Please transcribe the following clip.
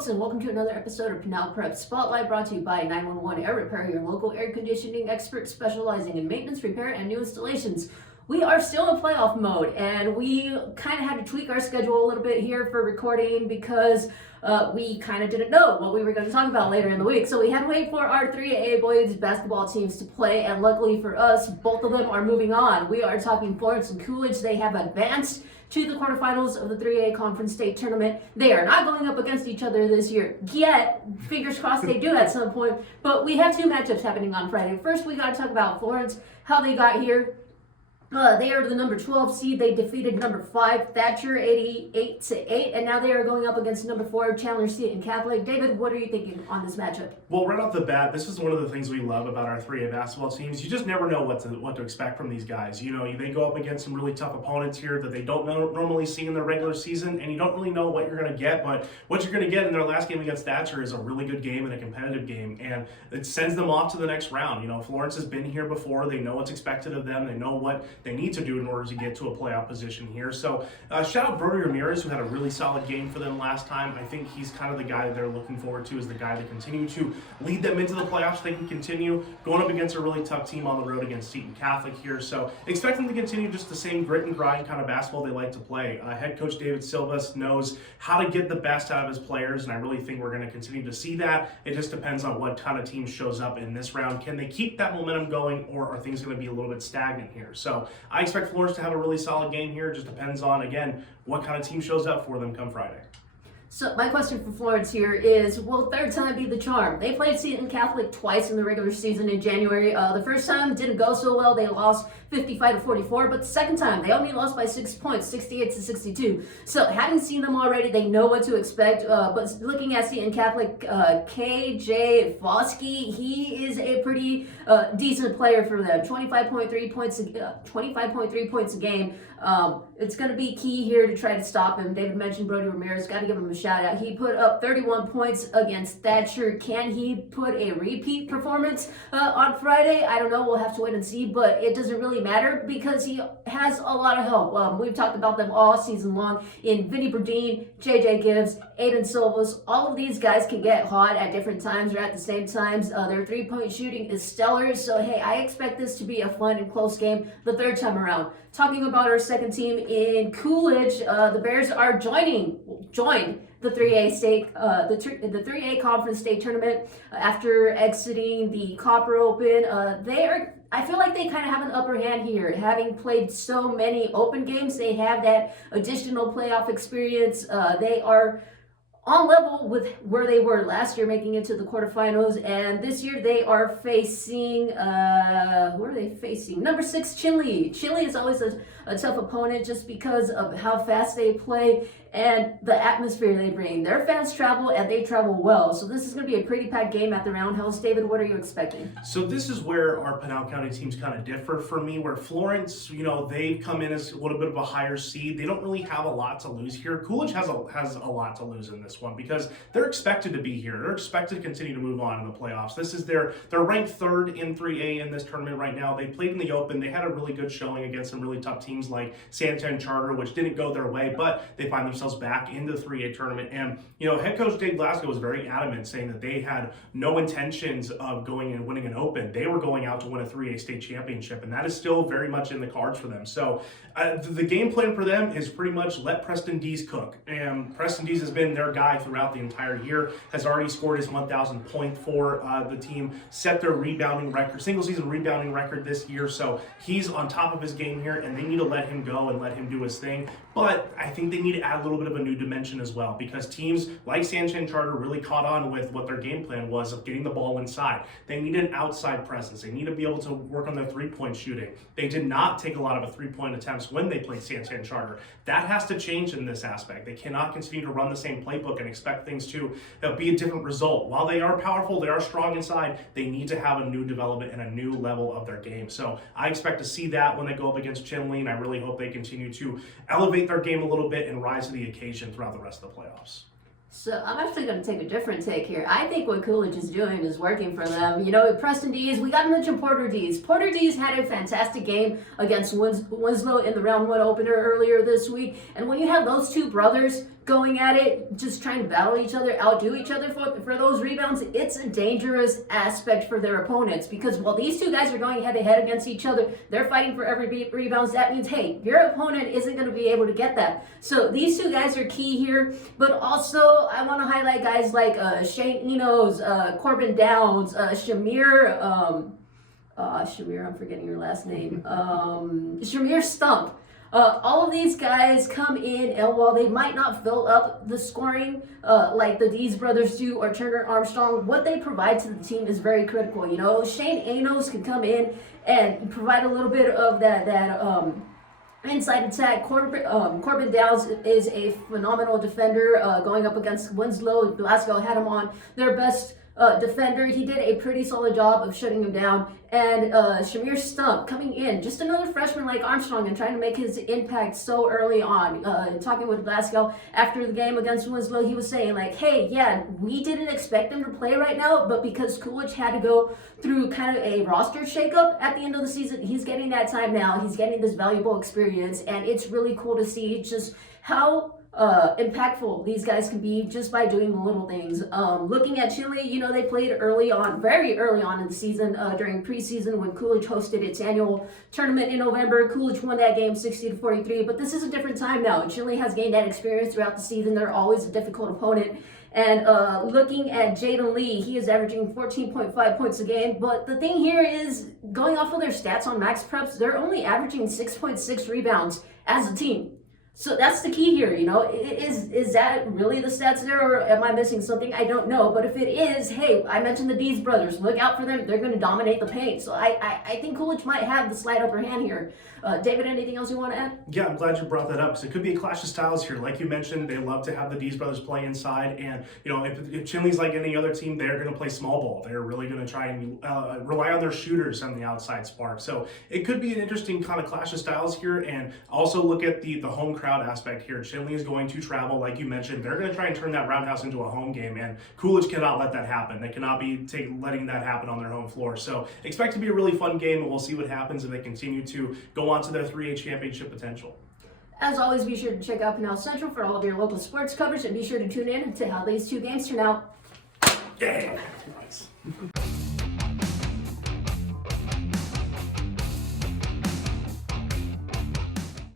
folks, and welcome to another episode of Pinal Prep Spotlight, brought to you by 911 Air Repair, your local air conditioning expert specializing in maintenance, repair, and new installations. We are still in playoff mode, and we kind of had to tweak our schedule a little bit here for recording because we kind of didn't know what we were going to talk about later in the week. So we had to wait for our 3A boys basketball teams to play, and luckily for us, both of them are moving on. We are talking Florence and Coolidge. They have advanced to the quarterfinals of the 3A Conference State Tournament. They are not going up against each other this year yet. Fingers crossed they do at some point. But we have two matchups happening on Friday. First, we got to talk about Florence, how they got here. They are the number 12 seed. They defeated number 5 Thatcher 88-8, and now they are going up against number 4 Chandler Seton Catholic. David, what are you thinking on this matchup? Well, right off the bat, this is one of the things we love about our 3A basketball teams. You just never know what to expect from these guys. You know, they go up against some really tough opponents here that they don't normally see in their regular season, and you don't really know what you're going to get. But what you're going to get in their last game against Thatcher is a really good game and a competitive game, and it sends them off to the next round. You know, Florence has been here before. They know what's expected of them. They know what they need to do in order to get to a playoff position here. So shout out Brody Ramirez, who had a really solid game for them last time. I think he's kind of the guy that they're looking forward to as the guy to continue to lead them into the playoffs. So they can continue going up against a really tough team on the road against Seton Catholic here. So expect them to continue just the same grit and grind kind of basketball they like to play. Head coach David Silvas knows how to get the best out of his players, and I really think we're going to continue to see that. It just depends on what kind of team shows up in this round. Can they keep that momentum going, or are things going to be a little bit stagnant here? So I expect Florence to have a really solid game here. It just depends on, again, what kind of team shows up for them come Friday. So my question for Florence here is, will third time be the charm? They played Seton Catholic twice in the regular season in January. The first time didn't go so well. They lost 55-44, but the second time they only lost by 6 points, 68-62. So having seen them already, they know what to expect. But looking at Seton Catholic, KJ Vosky, he is a pretty decent player for them. 25.3 points a game. It's going to be key here to try to stop him. David mentioned Brody Ramirez. Got to give him a shout out. He put up 31 points against Thatcher. Can he put a repeat performance on Friday? I don't know. We'll have to wait and see, but it doesn't really matter because he has a lot of help. We've talked about them all season long in Vinny Burdine, JJ Gibbs, Aiden Silvas. All of these guys can get hot at different times or at the same times. Their three-point shooting is stellar. So, hey, I expect this to be a fun and close game the third time around. Talking about our second team in Coolidge, the Bears are joined the 3A state, the 3A Conference State Tournament after exiting the Copper Open. I feel like they kind of have an upper hand here. Having played so many open games, they have that additional playoff experience. They are on level with where they were last year, making it to the quarterfinals, and this year they are facing, who are they facing? Number 6, Chile. Chile is always a tough opponent just because of how fast they play and the atmosphere they bring. Their fans travel, and they travel well, so this is going to be a pretty packed game at the Roundhouse. David, what are you expecting? So this is where our Pinal County teams kind of differ for me, where Florence, you know, they've come in as a little bit of a higher seed. They don't really have a lot to lose here. Coolidge has a lot to lose in this one because they're expected to be here. They're expected to continue to move on in the playoffs. This is they're ranked 3rd in 3A in this tournament right now. They played in the Open. They had a really good showing against some really tough teams like Santan Charter, which didn't go their way, but they find themselves back into the 3A tournament. And, you know, head coach Dave Glasgow was very adamant, saying that they had no intentions of going and winning an Open. They were going out to win a 3A state championship, and that is still very much in the cards for them. So the game plan for them is pretty much let Preston Dees cook. And Preston Dees has been their guy throughout the entire year, has already scored his 1,000th point for the team, set their rebounding record, single season rebounding record this year. So he's on top of his game here, and they need to let him go and let him do his thing. But I think they need to add a little bit of a new dimension as well, because teams like Santan Charter really caught on with what their game plan was of getting the ball inside. They need an outside presence. They need to be able to work on their three-point shooting. They did not take a lot of three-point attempts when they played Santan Charter. That has to change in this aspect. They cannot continue to run the same playbook and expect things to be a different result. While they are powerful, they are strong inside, they need to have a new development and a new level of their game. So I expect to see that when they go up against Chinle, and I really hope they continue to elevate their game a little bit and rise to the occasion throughout the rest of the playoffs. So I'm actually going to take a different take here. I think what Coolidge is doing is working for them. You know, Preston Dees, we got to mention Porter Dees. Porter Dees had a fantastic game against Winslow in the round 1 opener earlier this week. And when you have those two brothers going at it, just trying to battle each other, outdo each other for those rebounds, it's a dangerous aspect for their opponents, because while these two guys are going head to head against each other, they're fighting for every rebounds. That means, hey, your opponent isn't going to be able to get that. So these two guys are key here, but also I want to highlight guys like Shane Enos, Corbin Downs, Shamir, I'm forgetting your last name, Shamir Stump. All of these guys come in, and while they might not fill up the scoring like the Dees brothers do or Turner Armstrong, what they provide to the team is very critical. You know, Shane Enos can come in and provide a little bit of that inside attack. Corbin Downs is a phenomenal defender going up against Winslow. Glasgow had him on their best defender. He did a pretty solid job of shutting him down. And Shamir Stump coming in, just another freshman like Armstrong, and trying to make his impact so early on. Talking with Glasgow after the game against Winslow, he was saying like, hey, yeah, we didn't expect him to play right now, but because Coolidge had to go through kind of a roster shakeup at the end of the season, he's getting that time now. He's getting this valuable experience, and it's really cool to see just how impactful these guys can be just by doing the little things. Looking at Chile, you know, they played very early on in the season during preseason when Coolidge hosted its annual tournament in November. Coolidge won that game 60-43, but this is a different time now. Chile has gained that experience throughout the season. They're always a difficult opponent. And looking at Jaden Lee, he is averaging 14.5 points a game. But the thing here is, going off of their stats on Max Preps, they're only averaging 6.6 rebounds as a team. So that's the key here, you know. Is that really the stats there, or am I missing something? I don't know. But if it is, hey, I mentioned the Dees brothers. Look out for them. They're going to dominate the paint. So I think Coolidge might have the slight upper hand here. David, anything else you want to add? Yeah, I'm glad you brought that up, because it could be a clash of styles here. Like you mentioned, they love to have the Dees brothers play inside, and you know, if Chile's like any other team, they're going to play small ball. They're really going to try and rely on their shooters on the outside spark. So it could be an interesting kind of clash of styles here, and also look at the home crowd aspect here. Chile is going to travel, like you mentioned. They're going to try and turn that roundhouse into a home game, and Coolidge cannot let that happen. They cannot be letting that happen on their home floor. So expect to be a really fun game, and we'll see what happens if they continue to go on to their 3A championship potential. As always, be sure to check out Pinal Central for all of your local sports coverage, and be sure to tune in to how these two games turn out. Yeah, nice.